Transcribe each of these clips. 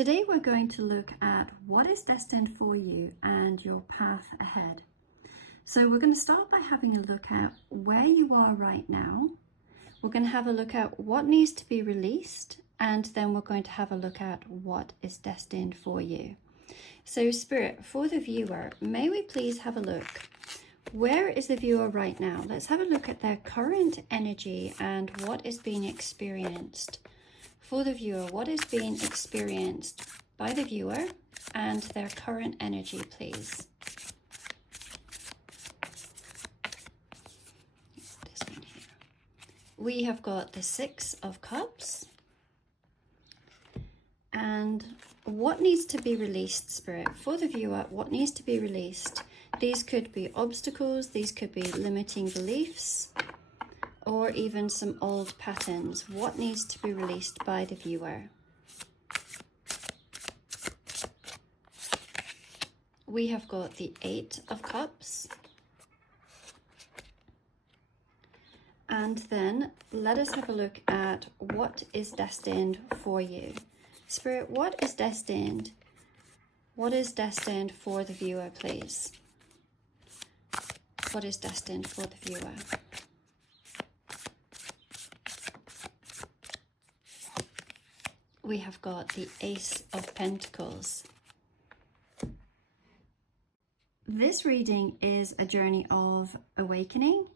Today we're going to look at what is destined for you and your path ahead. So we're going to start by having a look at where you are right now. We're going to have a look at what needs to be released, and then we're going to have a look at what is destined for you. So Spirit, for the viewer, may we please have a look? Where is the viewer right now? Let's have a look at their current energy and what is being experienced. For the viewer, what is being experienced by the viewer and their current energy, please. This one here. We have got the Six of Cups. And what needs to be released, Spirit? For the viewer, what needs to be released? These could be obstacles, these could be limiting beliefs, or even some old patterns. What needs to be released by the viewer? We have got the Eight of Cups. And then let us have a look at what is destined for you. Spirit, what is destined? What is destined for the viewer, please? What is destined for the viewer? We have got the Ace of Pentacles. This reading is a journey of awakening.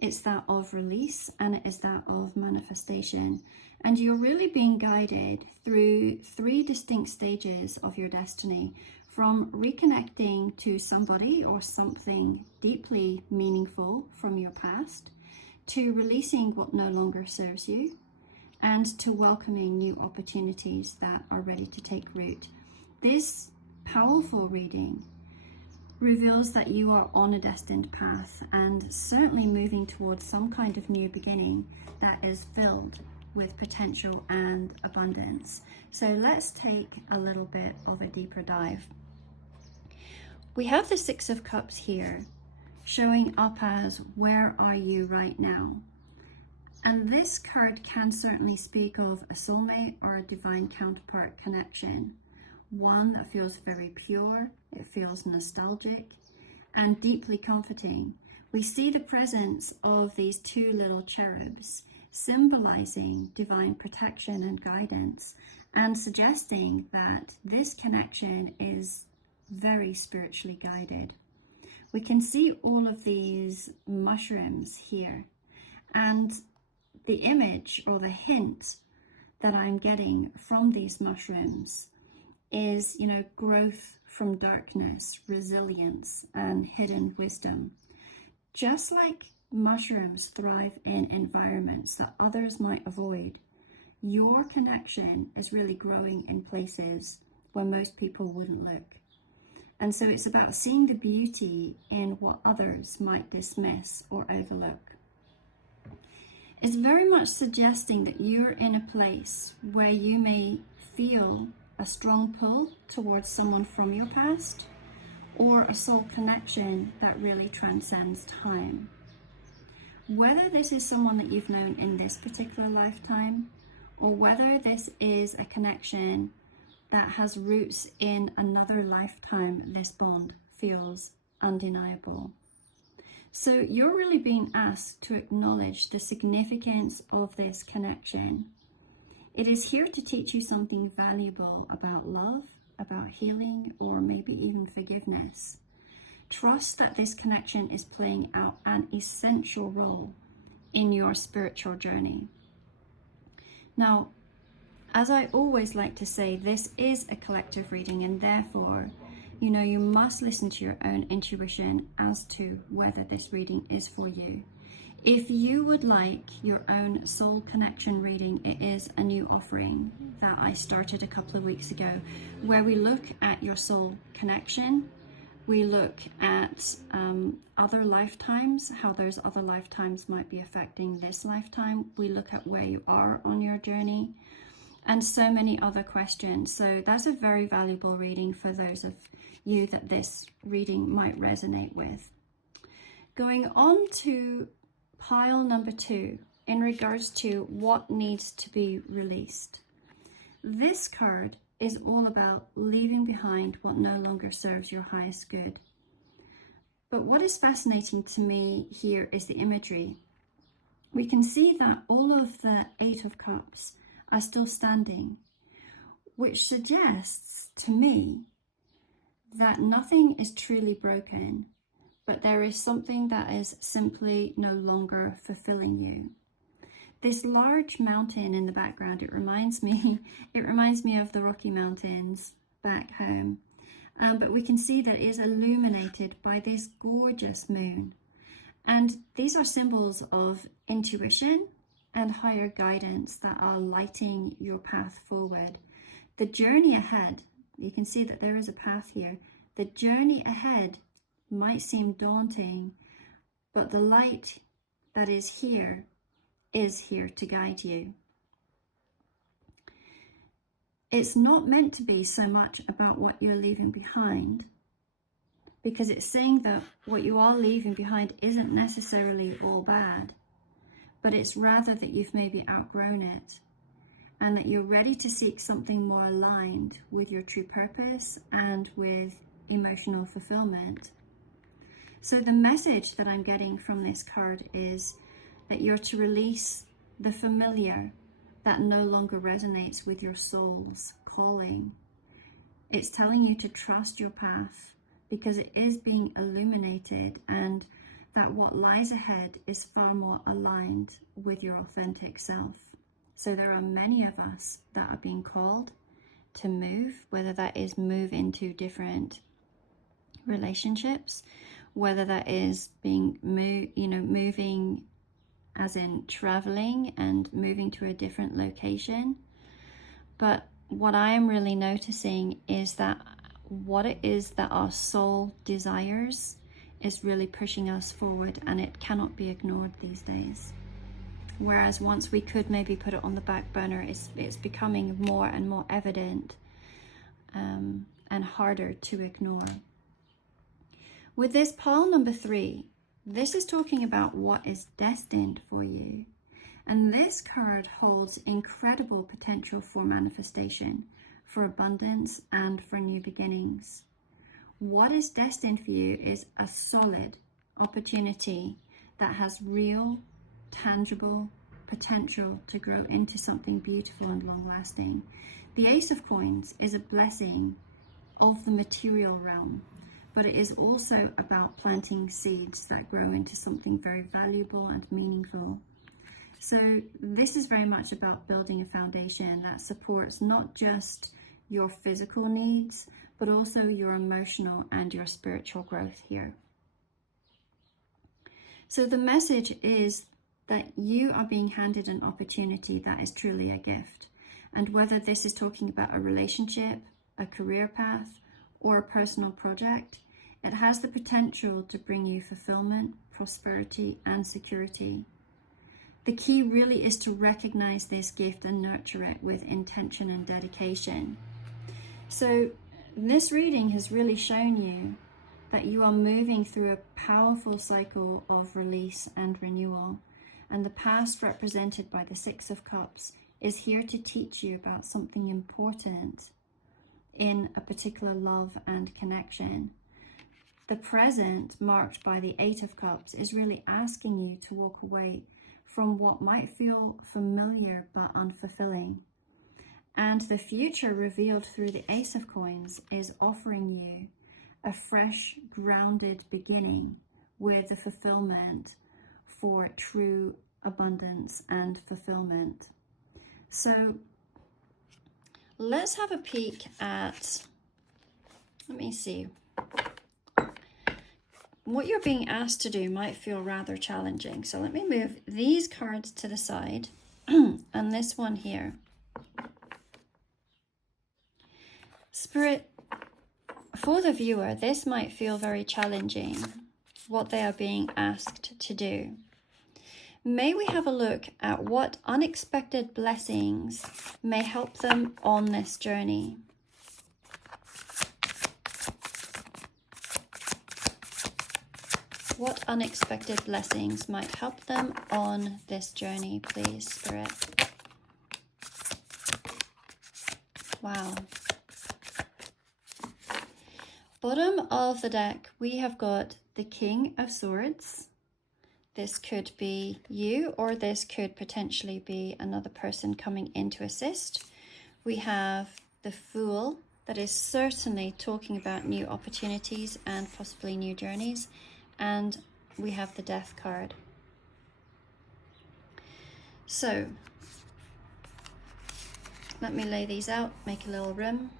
It's that of release, and it is that of manifestation. And you're really being guided through three distinct stages of your destiny, from reconnecting to somebody or something deeply meaningful from your past, to releasing what no longer serves you, and to welcoming new opportunities that are ready to take root. This powerful reading reveals that you are on a destined path and certainly moving towards some kind of new beginning that is filled with potential and abundance. So let's take a little bit of a deeper dive. We have the Six of Cups here showing up as where are you right now? And this card can certainly speak of a soulmate or a divine counterpart connection. One that feels very pure, it feels nostalgic and deeply comforting. We see the presence of these two little cherubs symbolizing divine protection and guidance, and suggesting that this connection is very spiritually guided. We can see all of these mushrooms here, and the image or the hint that I'm getting from these mushrooms is, growth from darkness, resilience, and hidden wisdom. Just like mushrooms thrive in environments that others might avoid, your connection is really growing in places where most people wouldn't look. And so it's about seeing the beauty in what others might dismiss or overlook. It's very much suggesting that you're in a place where you may feel a strong pull towards someone from your past, or a soul connection that really transcends time. Whether this is someone that you've known in this particular lifetime, or whether this is a connection that has roots in another lifetime, this bond feels undeniable. So you're really being asked to acknowledge the significance of this connection. It is here to teach you something valuable about love, about healing, or maybe even forgiveness. Trust that this connection is playing out an essential role in your spiritual journey. Now, as I always like to say, this is a collective reading, and therefore, you must listen to your own intuition as to whether this reading is for you. If you would like your own soul connection reading, it is a new offering that I started a couple of weeks ago, where we look at your soul connection. We look at other lifetimes, how those other lifetimes might be affecting this lifetime. We look at where you are on your journey, and so many other questions. So that's a very valuable reading for those of you that this reading might resonate with. Going on to pile number 2, in regards to what needs to be released. This card is all about leaving behind what no longer serves your highest good. But what is fascinating to me here is the imagery. We can see that all of the Eight of Cups are still standing, which suggests to me that nothing is truly broken, but there is something that is simply no longer fulfilling you. This large mountain in the background, it reminds me of the Rocky Mountains back home. But we can see that it is illuminated by this gorgeous moon. And these are symbols of intuition and higher guidance that are lighting your path forward. The journey ahead, you can see that there is a path here. The journey ahead might seem daunting, but the light that is here to guide you. It's not meant to be so much about what you're leaving behind, because it's saying that what you are leaving behind isn't necessarily all bad, but it's rather that you've maybe outgrown it and that you're ready to seek something more aligned with your true purpose and with emotional fulfillment. So the message that I'm getting from this card is that you're to release the familiar that no longer resonates with your soul's calling. It's telling you to trust your path because it is being illuminated, and that what lies ahead is far more aligned with your authentic self. So there are many of us that are being called to move, whether that is move into different relationships, whether that is being moving as in traveling and moving to a different location. But what I am really noticing is that what it is that our soul desires is really pushing us forward, and it cannot be ignored these days. Whereas once we could maybe put it on the back burner, it's becoming more and more evident and harder to ignore. With this pile number 3, this is talking about what is destined for you. And this card holds incredible potential for manifestation, for abundance, and for new beginnings. What is destined for you is a solid opportunity that has real, tangible potential to grow into something beautiful and long-lasting. The Ace of Coins is a blessing of the material realm, but it is also about planting seeds that grow into something very valuable and meaningful. So this is very much about building a foundation that supports not just your physical needs, but also your emotional and your spiritual growth here. So the message is that you are being handed an opportunity that is truly a gift. And whether this is talking about a relationship, a career path, or a personal project, it has the potential to bring you fulfillment, prosperity, and security. The key really is to recognize this gift and nurture it with intention and dedication. So this reading has really shown you that you are moving through a powerful cycle of release and renewal. And the past, represented by the Six of Cups, is here to teach you about something important in a particular love and connection. The present, marked by the Eight of Cups, is really asking you to walk away from what might feel familiar but unfulfilling. And the future, revealed through the Ace of Coins, is offering you a fresh, grounded beginning with the fulfillment for true abundance and fulfillment. So let's have a peek at, let me see. What you're being asked to do might feel rather challenging. So let me move these cards to the side and this one here. Spirit, for the viewer, this might feel very challenging, what they are being asked to do. May we have a look at what unexpected blessings may help them on this journey. What unexpected blessings might help them on this journey, please, Spirit? Wow. Bottom of the deck, we have got the King of Swords. This could be you, or this could potentially be another person coming in to assist. We have the Fool, that is certainly talking about new opportunities and possibly new journeys. And we have the Death card. So let me lay these out, make a little room.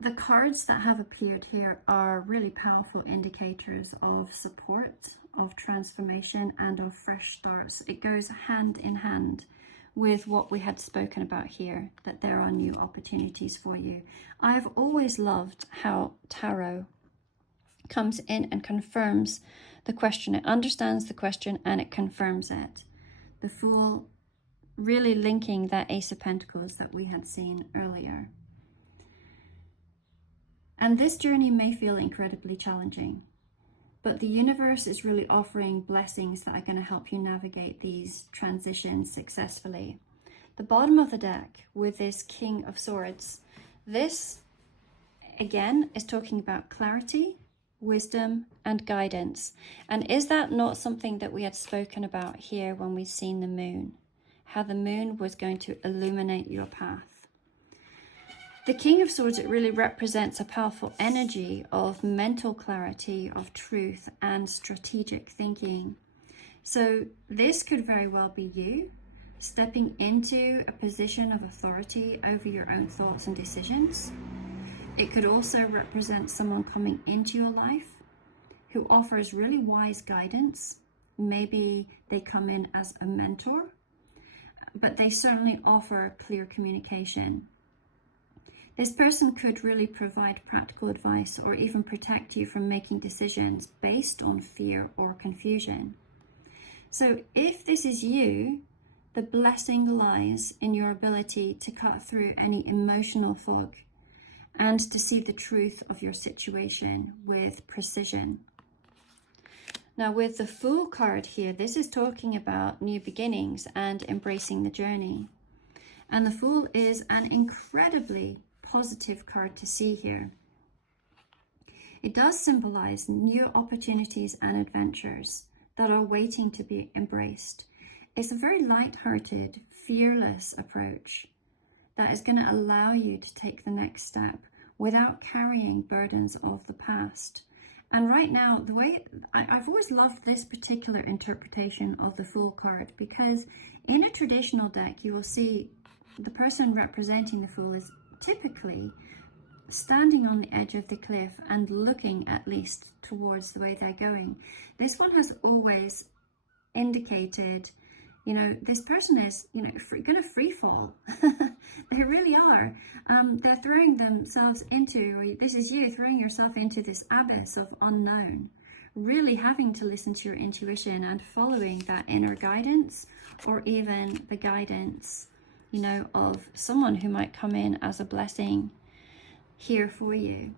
The cards that have appeared here are really powerful indicators of support, of transformation, and of fresh starts. It goes hand in hand with what we had spoken about here, that there are new opportunities for you. I've always loved how tarot comes in and confirms the question. It understands the question and it confirms it. The Fool really linking that Ace of Pentacles that we had seen earlier. And this journey may feel incredibly challenging, but the universe is really offering blessings that are going to help you navigate these transitions successfully. The bottom of the deck with this King of Swords, this again is talking about clarity, wisdom, and guidance. And is that not something that we had spoken about here when we've seen the moon? How the moon was going to illuminate your path. The King of Swords, it really represents a powerful energy of mental clarity, of truth, and strategic thinking. So this could very well be you stepping into a position of authority over your own thoughts and decisions. It could also represent someone coming into your life who offers really wise guidance. Maybe they come in as a mentor, but they certainly offer clear communication. This person could really provide practical advice or even protect you from making decisions based on fear or confusion. So if this is you, the blessing lies in your ability to cut through any emotional fog and to see the truth of your situation with precision. Now with the Fool card here, this is talking about new beginnings and embracing the journey. And the Fool is an incredibly positive card to see here. It does symbolize new opportunities and adventures that are waiting to be embraced. It's a very light-hearted, fearless approach that is going to allow you to take the next step without carrying burdens of the past. And right now, the way I've always loved this particular interpretation of the Fool card, because in a traditional deck, you will see the person representing the Fool is typically standing on the edge of the cliff and looking at least towards the way they're going. This one has always indicated, you know, this person is, you know, going to free fall. They really are. They're throwing themselves into, or this is you throwing yourself into this abyss of unknown, really having to listen to your intuition and following that inner guidance, or even the guidance, you know, of someone who might come in as a blessing here for you.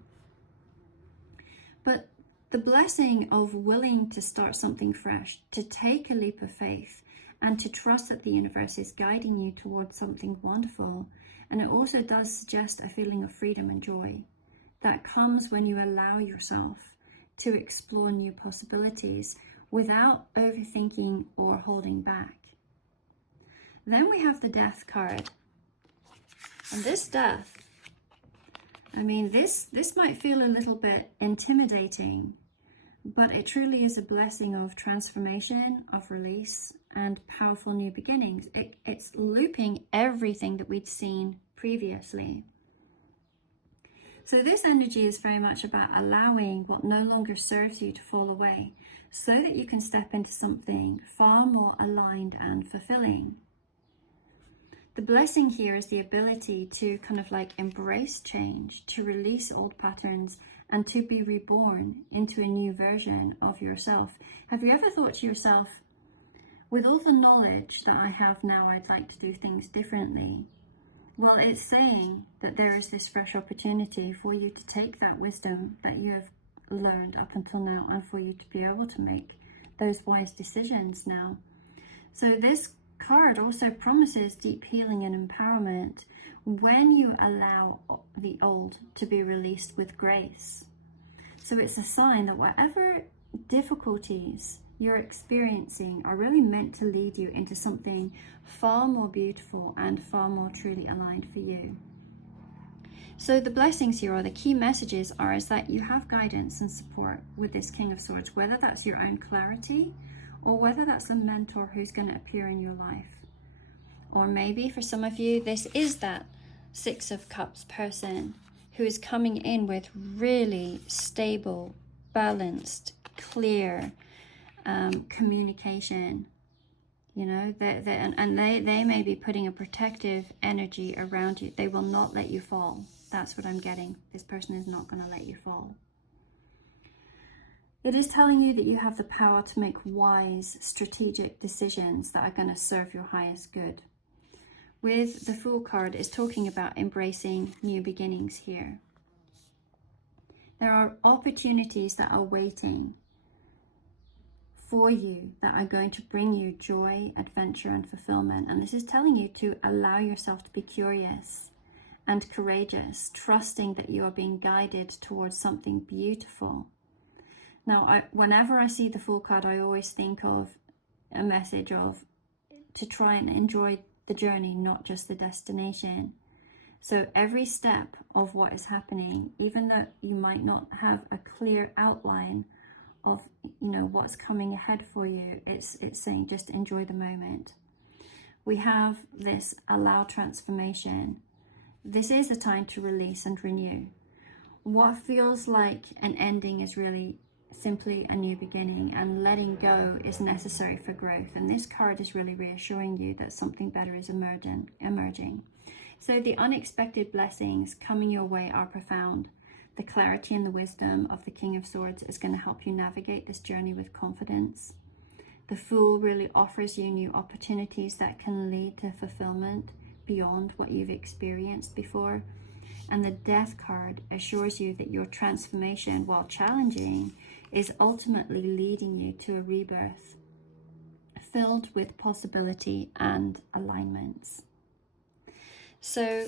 But the blessing of willing to start something fresh, to take a leap of faith, and to trust that the universe is guiding you towards something wonderful. And it also does suggest a feeling of freedom and joy that comes when you allow yourself to explore new possibilities without overthinking or holding back. Then we have the Death card. And this death, I mean, this might feel a little bit intimidating, but it truly is a blessing of transformation, of release, and powerful new beginnings. It's looping everything that we'd seen previously. So this energy is very much about allowing what no longer serves you to fall away, so that you can step into something far more aligned and fulfilling. The blessing here is the ability to kind of like embrace change, to release old patterns, and to be reborn into a new version of yourself. Have you ever thought to yourself, with all the knowledge that I have now, I'd like to do things differently? Well, it's saying that there is this fresh opportunity for you to take that wisdom that you have learned up until now, and for you to be able to make those wise decisions now. So this card also promises deep healing and empowerment when you allow the old to be released with grace. So it's a sign that whatever difficulties you're experiencing are really meant to lead you into something far more beautiful and far more truly aligned for you. So the blessings here, or the key messages, is that you have guidance and support with this King of Swords, whether that's your own clarity or whether that's a mentor who's going to appear in your life. Or maybe for some of you, this is that Six of Cups person who is coming in with really stable, balanced, clear communication. You know, they may be putting a protective energy around you. They will not let you fall. That's what I'm getting. This person is not going to let you fall. It is telling you that you have the power to make wise, strategic decisions that are going to serve your highest good. With the Fool card, it's talking about embracing new beginnings here. There are opportunities that are waiting for you that are going to bring you joy, adventure, and fulfillment. And this is telling you to allow yourself to be curious and courageous, trusting that you are being guided towards something beautiful. Now, whenever I see the Fool card, I always think of a message of to try and enjoy the journey, not just the destination. So every step of what is happening, even though you might not have a clear outline of, you know, what's coming ahead for you, it's saying just enjoy the moment. We have this allow transformation. This is a time to release and renew. What feels like an ending is really simply a new beginning, and letting go is necessary for growth. And this card is really reassuring you that something better is emerging. So the unexpected blessings coming your way are profound. The clarity and the wisdom of the King of Swords is going to help you navigate this journey with confidence. The Fool really offers you new opportunities that can lead to fulfillment beyond what you've experienced before. And the Death card assures you that your transformation, while challenging, is ultimately leading you to a rebirth filled with possibility and alignments. So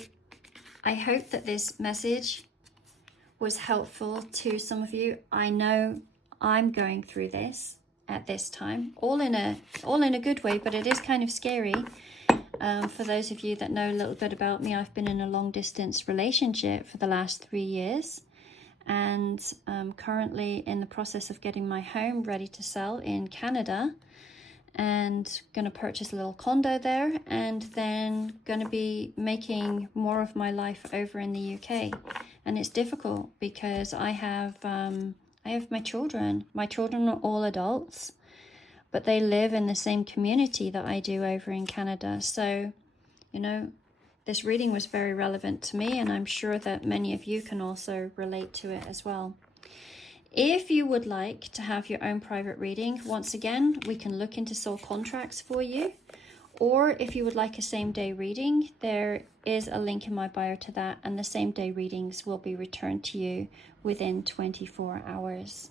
I hope that this message was helpful to some of you. I know I'm going through this at this time, all in a good way, but it is kind of scary. For those of you that know a little bit about me, I've been in a long distance relationship for the last 3 years, and I'm currently in the process of getting my home ready to sell in Canada, and going to purchase a little condo there, and then going to be making more of my life over in the UK. And it's difficult because I have my children. My children are all adults, but they live in the same community that I do over in Canada. So, you know, this reading was very relevant to me, and I'm sure that many of you can also relate to it as well. If you would like to have your own private reading, once again, we can look into soul contracts for you. Or if you would like a same-day reading, there is a link in my bio to that, and the same-day readings will be returned to you within 24 hours.